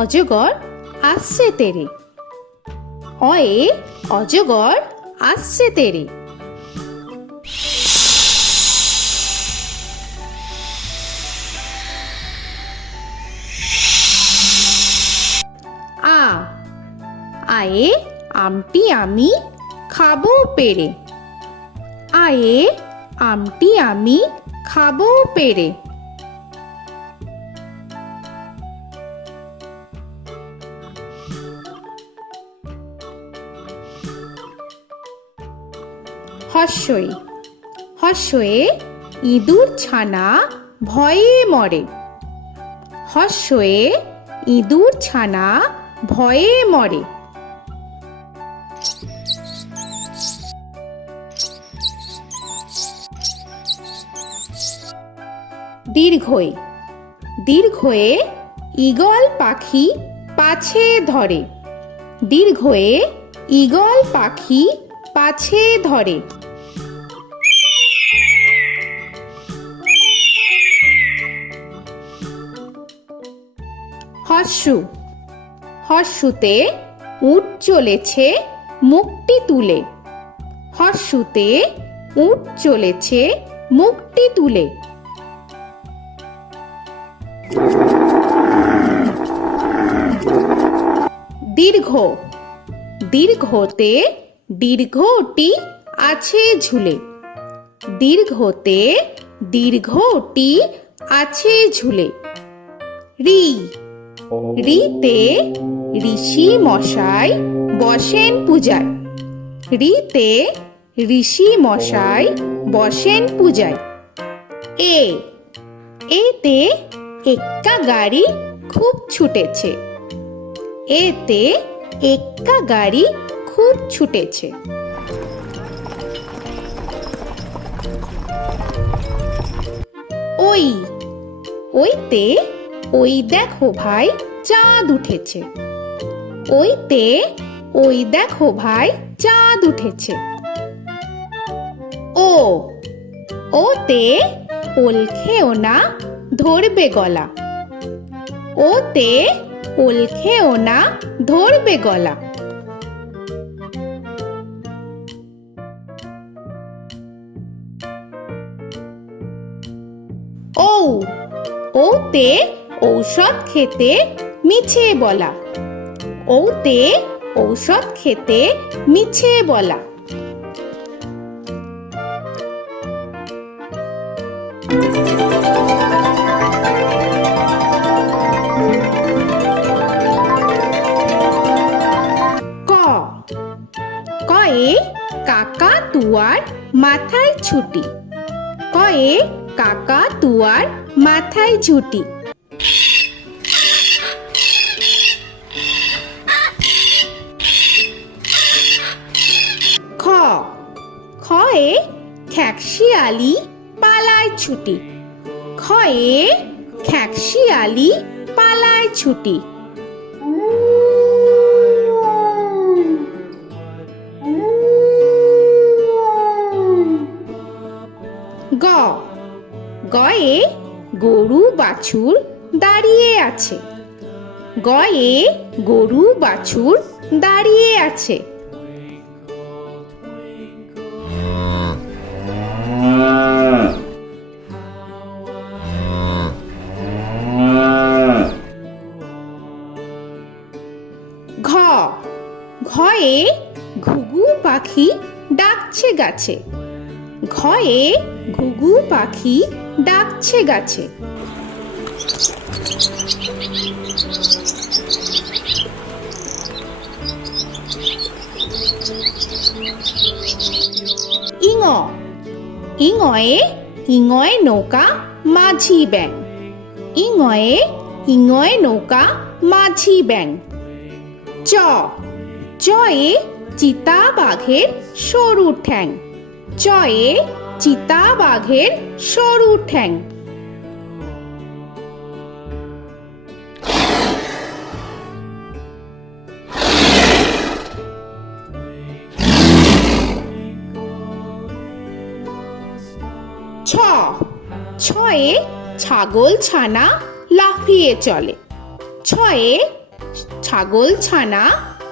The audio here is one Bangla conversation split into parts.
অজগর আসছে তেরে। অয়ে অজগর আসছে তেরে। আ আয়ে আমটি আমি খাবো পেরে। আয়ে আমটি আমি খাবো পেরে। হর্ষই হর্ষয়ে ইঁদুর ছানা ভয়ে মরে। হর্ষয়ে ইঁদুর ছানা ভয়ে মরে। দীর্ঘই দীর্ঘয়ে ঈগল পাখি পাছে ধরে। দীর্ঘয়ে ঈগল পাখি পাছে ধরে। হর্ষু হর্ষুতে উট চলেছে মুখটি তুলে। হর্ষুতে উট চলেছে মুখটি তুলে। দীর্ঘ দীর্ঘতে দীর্ঘটি আছে ঝুলে। দীর্ঘতে দীর্ঘটি আছে ঝুলে। রি রিতে ঋষি মশাই বসেন পূজায়। রিতে ঋষি মশাই বসেন পূজায়। এ এতে এক্কা গাড়ি খুব ছুটেছে। এতে এক্কা গাড়ি খুব ছুটেছে। ওই ওইতে ওই দেখো ভাই চাঁদ উঠেছে। ওইতে ওই দেখো ভাই চাঁদ উঠেছে। ও ওতে ওল খেও না ধরবে গলা। ওতে ওল খেও না ধরবে গলা। ঔ ওতে ঔষধ খেতে মিছে বলা। ওতে ঔষধ খেতে মিছে বলা। ক কয়ে কাকা তুয়ার মাথায় ছুটি। কয়ে কাকা তুয়ার মাথায় ঝুটি। খ খয়ে খ্যাকশিয়ালি পালায় ছুটি। খয়ে খ্যাকশিয়ালি পালায় ছুটি। গ গয়ে গরু বাছুর দাঁড়িয়ে আছে। গয়ে গরু বাছুর দাঁড়িয়ে আছে। ঘ ঘয়ে ঘুঘু পাখি ডাকছে গাছে। ঘয়ে ঘুঘু পাখি ডাকছে গাছে। ইঙ ইঙয়ে ইঙয়ে নৌকা মাঝি ব্যাং। ইঙয়ে ইঙয়ে নৌকা মাঝি ব্যাং। চ চয়ে চিতা বাঘের সরু ঠ্যাং। চয়ে চিতা বাঘের সরু ঠ্যাং। ছ ছয়ে ছাগল ছানা লাফিয়ে চলে। ছয়ে ছাগল ছানা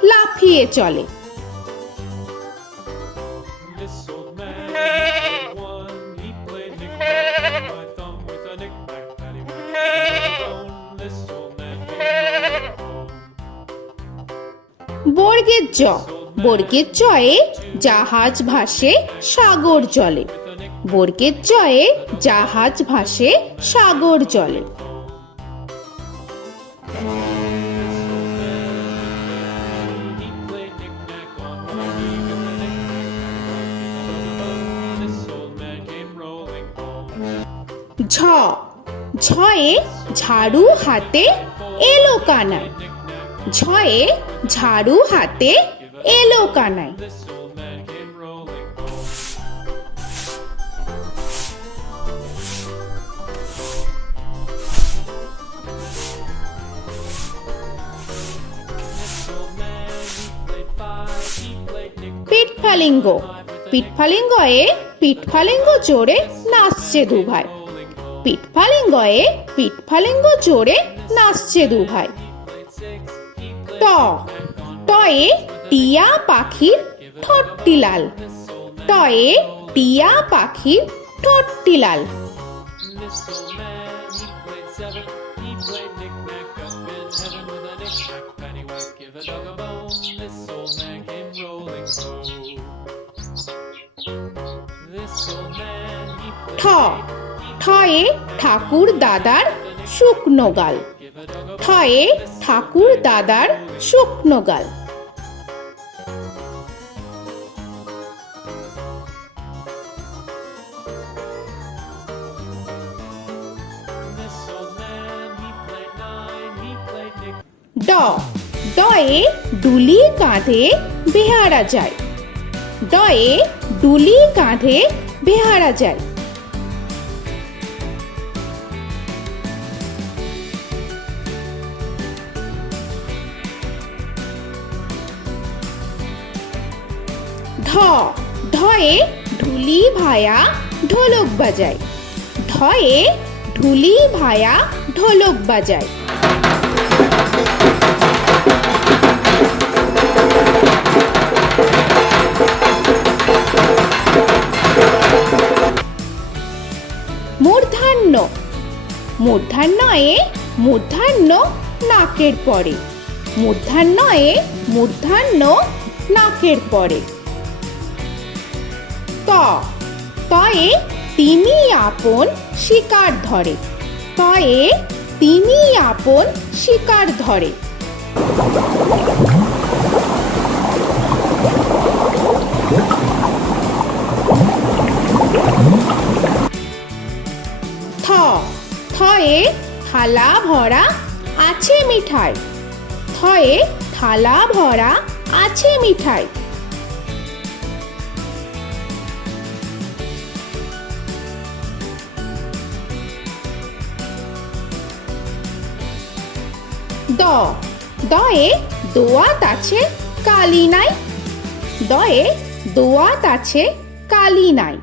লাফিয়ে চলে। This old man had one. He played knick-knack on my thumb with a knick-knack, paddywhack, bone. This old man came rolling home. বর্গের জ, বর্গের জয়ে জাহাজ ভাসে সাগর জলে। বর্গের জয়ে জাহাজ ভাসে সাগর জলে। He played knick-knack on my knee with a knick-knack, this old man came rolling home. ঝ, ঝয়ে ঝাড়ু হাতে এলো কানাই। ঝয়ে ঝাড়ু হাতে এলো Kanai. This old man came rolling home. This old man, he played five. He played knick-knack. পিঠফালিঙ্গ, পিঠফালিঙ্গয়ে পিঠফালিঙ্গ জোরে নাচছে দুভাই। পিঠফালিঙ্গয়ে পিঠফালিঙ্গ জোরে নাচছে দুভাই। ট, টয়ে টিয়া পাখির ঠোঁটটি লাল। টয়ে টিয়া পাখির ঠোঁটটি লাল। This old man, he played seven. He played knick-knack up in heaven with a knick-knack, paddywhack, give a dog a bone. This old man came rolling home. This old man, he ঠ, played ঠয়ে ঠাকুর দাদার শুকনো গাল। give a dog a ঠয়ে ঠাকুর দাদার শুকনো গাল। This old man, he played nine. He played knick. ড, ডয়ে ডুলি কাঁধে বেহারা যায়। ডয়ে ডুলি কাঁধে বেহারা যায়। ঢ, ঢয়ে ঢুলি ভায়া ঢোলক বাজায়। ঢয়ে ঢুলি ভায়া ঢোলক বাজায়। মূর্ধন্য, মূর্ধন্যয়ে মূর্ধন্য নাকের পরে। মূর্ধন্যয়ে মূর্ধন্য নাকের পরে। ত, তয়ে তিনি আপন শিকার ধরে। তয়ে তিনি আপন শিকার ধরে। থ, থয়ে থালা ভরা আছে মিঠাই। থয়ে থালা ভরা আছে মিঠাই। দ, দয়ে দোয়াত আছে কালি নাই। দয়ে দোয়াত আছে কালি নাই।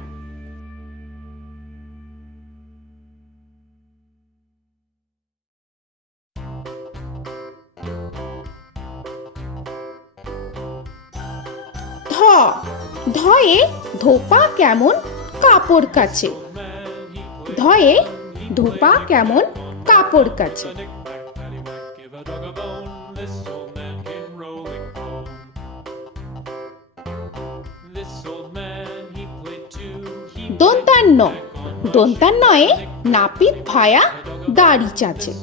ধ, ধয়ে ধোপা কেমন কাপড় কাচে। ধয়ে ধোপা কেমন কাপড় কাচে। Knick-knack, paddywhack, give a dog a bone. This old man came rolling home. This old man, he played two. He দন্তান্ন, দন্তান্নয়ে নাপিত ভায়া দাড়ি চাচে।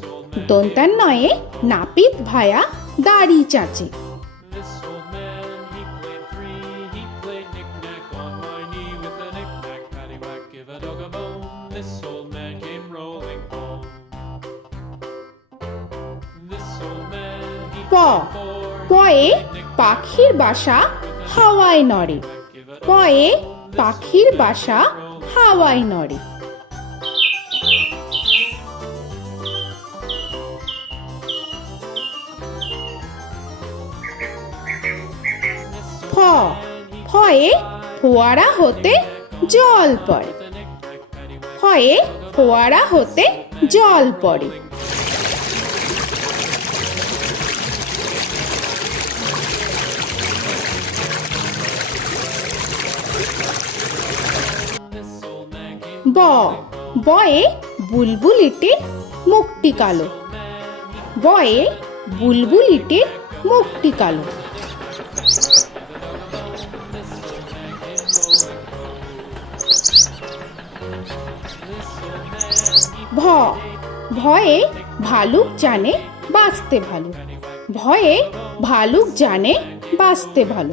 দন্তান্নয়ে নাপিত ভায়া দাড়ি চাচে। This old man, he played three. He played knick-knack on my knee with a knick-knack, paddywhack, give a dog a bone. This old man came rolling home. This old man, he প, played four. পয়ে পাখির বাসা হাওয়ায় নড়ে। পয়ে পাখির বাসা হাওয়ায় নড়ে। ফ, ফয়ে ফোয়ারা হতে জল পড়ে। ফয়ে ফোয়ারা হতে জল পড়ে। ব বয়ে বুলবুলিটির মুখটি কালো। বয়ে বুলবুলিটির মুখটি কালো। ভ ভয়ে ভালুক জানে বাঁচতে ভালো। ভয়ে ভালুক জানে বাঁচতে ভালো।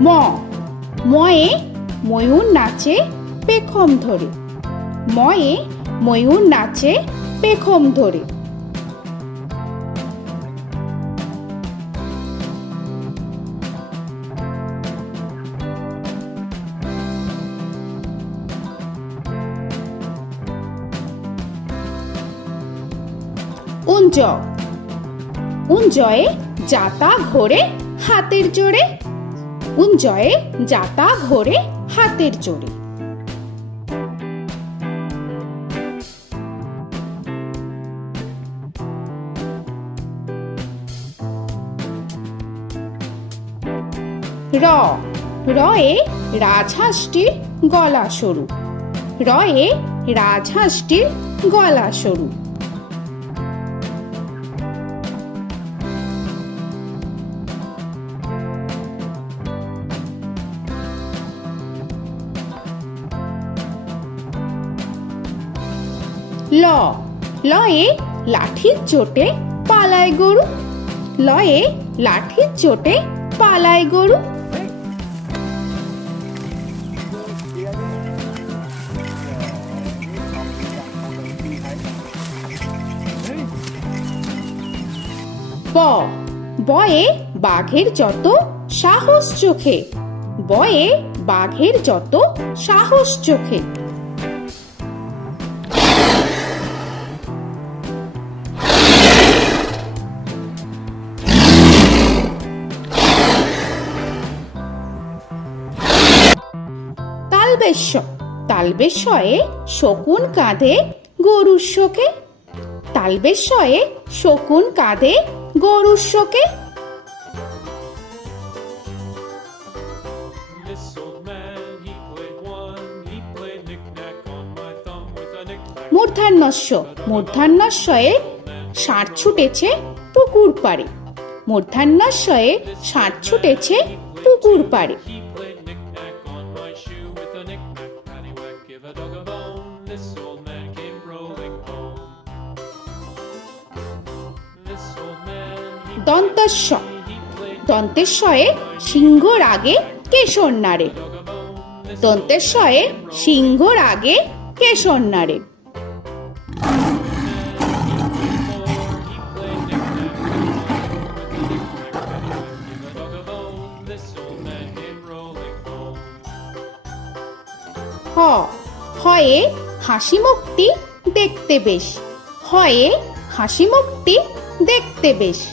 ম ময়ে ময়ূর নাচে পেখম ধরে। ময়ে ময়ূর নাচে পেখম ধরে। উঞ্জ উঞ্জয়ে যাতা ঘোরে হাতের জোরে। উঞ্জয়ে যাতা ঘোরে হাতের জোরে। র রয়ে রাজহাঁসটির গলা সরু। রয়ে রাজহাঁসটির গলা সরু। ল লয়ে লাঠির চোটে পালায় গরু। লয়ে লাঠির চোটে পালায় গরু। ব বয়ে বাঘের যত সাহস চোখে। বয়ে বাঘের যত সাহস চোখে। তালবেশ্য তালবেশ্যয়ে শকুন কাঁধে গরুর শোকে। তালবেশ্যয়ে শকুন কাঁধে গরুর শোকে। This old man, he played one. He played knick-knack on my thumb with a knick-knack. মূর্ধন্যস্য মূর্ধন্যস্যয়ে ষাঁড় ছুটেছে পুকুর পাড়ে। মূর্ধন্যস্যয়ে ষাঁড় ছুটেছে পুকুর পাড়ে। He played knick-knack on my shoe with a knick-knack, paddywhack, give a dog a bone. This old man came rolling home. This old man, he দন্তস্য played দন্তেশ্বয়ে সিংহর আগে কেশর নাড়ে। dog a bone. This দন্তেশ্বয়ে সিংহর আগে কেশর নাড়ে। he played knick-knack on my with a knick-knack, paddywhack, give a dog a bone. This old man came rolling home. হ হয়ে হাসি মুখটি দেখতে বেশ। হয়ে হাসি মুখটি দেখতে বেশ। This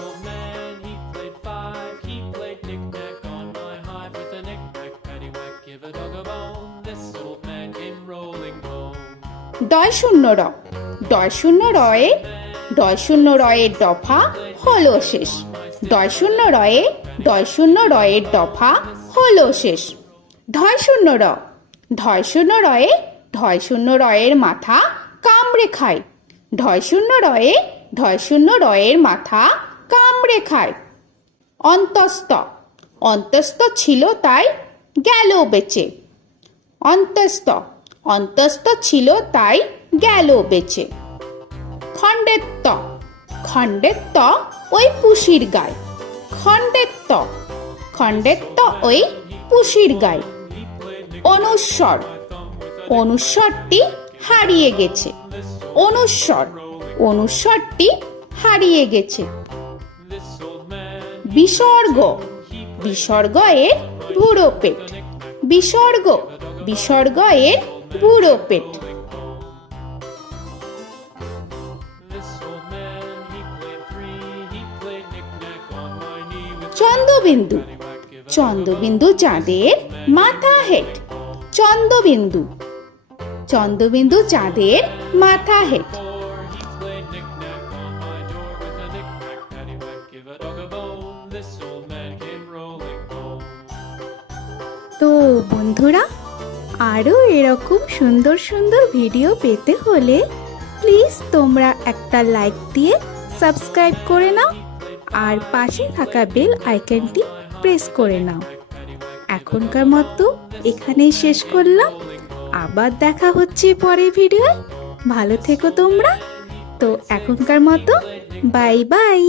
old man, he played five. He played knick-knack on my hive with a knick-knack, paddywhack, give a dog a bone. This old man came rolling home. ডয় শূন্য র ডয় শূন্য রয়ে ডয় শূন্য রয়ের দফা হলো শেষ। ডয় শূন্য রয়ে ডয় শূন্য রয়ের দফা হলো শেষ। ঢয় শূন্য র ঢয় শূন্য রয়ে ঢয় শূন্য রয়ের মাথা কামড়ে খায়। ঢয় শূন্য রয়ে ঢয় শূন্য রয়ের মাথা কামড়ে খায়। অন্তস্থ অন্তস্থ ছিল তাই গেল বেঁচে। অন্তস্থ অন্তস্থ ছিল তাই গেল বেঁচে। খণ্ডেত্ব খণ্ডেত্ব ওই পুষির গায়। খণ্ডেত্ব খণ্ডেত্ব ওই পুষির গায়। অনুস্বর অনুস্বরটি হারিয়ে গেছে। অনুস্বর অনুস্বরটি হারিয়ে গেছে। This old man, বিসর্গ বিসর্গ এর বুড়ো পেট। বিসর্গ বিসর্গ এর বুড়ো পেট। this old man, he played three. He played knick-knack on my knee with Chandrabindu paddywhack, give a Chandrabindu চাঁদের মাথা হেট। চন্দ্রবিন্দু চন্দ্রবিন্দু চাঁদের মাথা head. Before he played knick-knack on my door with a knick-knack, paddywhack, give a dog a bone. This old man came rolling home. তো বন্ধুরা, আরও এরকম সুন্দর সুন্দর ভিডিও পেতে হলে প্লিজ তোমরা একটা লাইক দিয়ে সাবস্ক্রাইব করে নাও আর পাশে থাকা বেল আইকনটি প্রেস করে নাও। এখনকার মতো এখানেই শেষ করলাম, আবার দেখা হচ্ছে পরের ভিডিও। ভালো থেকো তোমরা। তো এখনকার মতো বাই বাই।